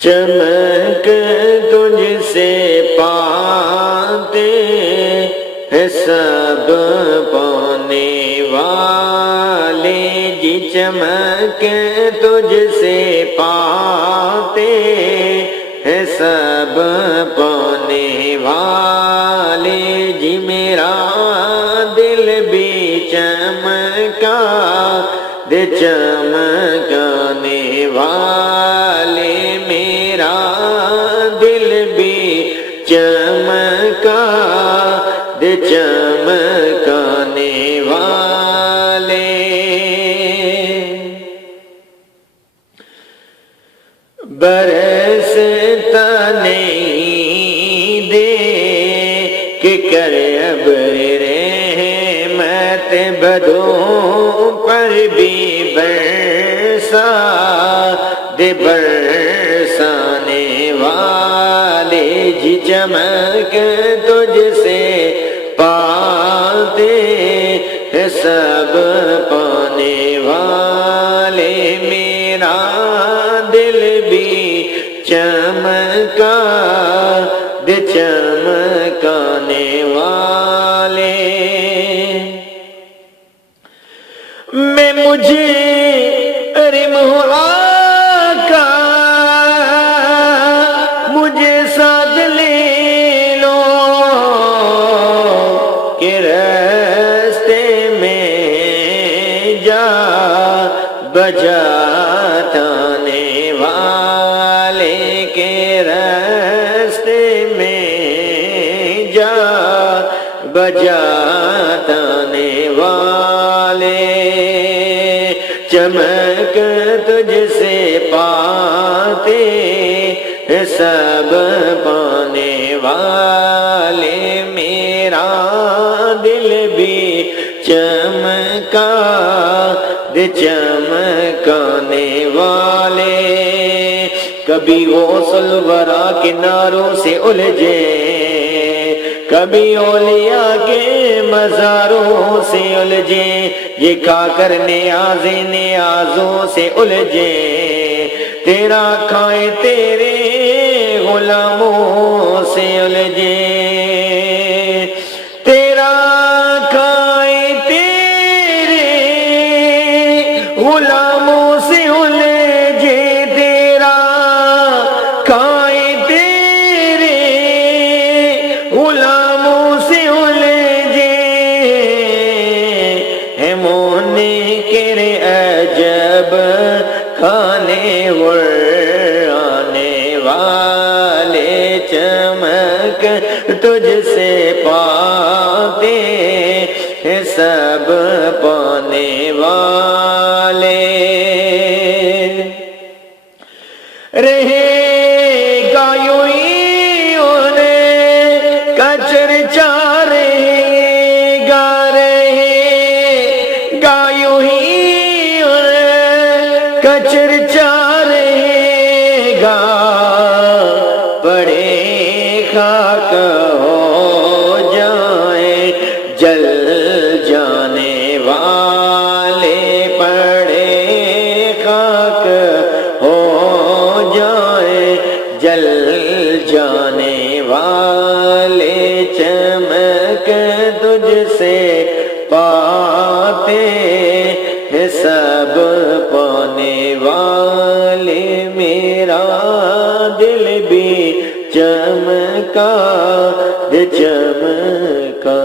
چمک تجھ سے پاتے ہیں سب پانے والے جی، چمک تجھ سے پاتے ہیں سب پانے والے جی، میرا دل بھی چمکا دے چمکانے والے، میرا دل بھی چمکا دے چمکانے والے۔ برستا نہیں دیکھ کر ابر رحمت، بدوں پر بھی برسا دے برسانے والے جی، چمک تجھ سے پاتے ہیں سب پانے والے، میرا دل بھی چمکا دے چمکانے والے۔ میں مجھے آقا مجھے ساتھ لے لو کہ راستے میں جا بجانے والے، کے راستے میں جا بجانے والے، چمک تجھ سے پاتے ہیں سب پانے والے، میرا دل بھی چمکا دے چمکانے والے۔ کبھی غوث الورا کناروں سے الجھے، کبھی اولیاء کے مزاروں سے الجھے، یہ کھا کر نیازوں سے الجھے، تیرا کھائے تیرے غلاموں سے الجھے، تیرا کھائے تیرے غلاموں سے الجھے، تیرا کھائے تیرے غلاموں سے الجھے، ہے مونے کرے عجب کھانے آنے والے، چمک تجھ سے پاتے ہیں سب پانے والے۔ رہے گا یوں ہی انہیں کا چرچا، رہے گا یوں ہی انہیں کا چرچا رہے گا، پڑے خاک ہو جائیں جل جانے والے، پڑے خاک ہو جائیں جل جانے والے، چمک تجھ سے پاتے ہیں سب پانے والے، میرا دل بھی چمکا دے چمکا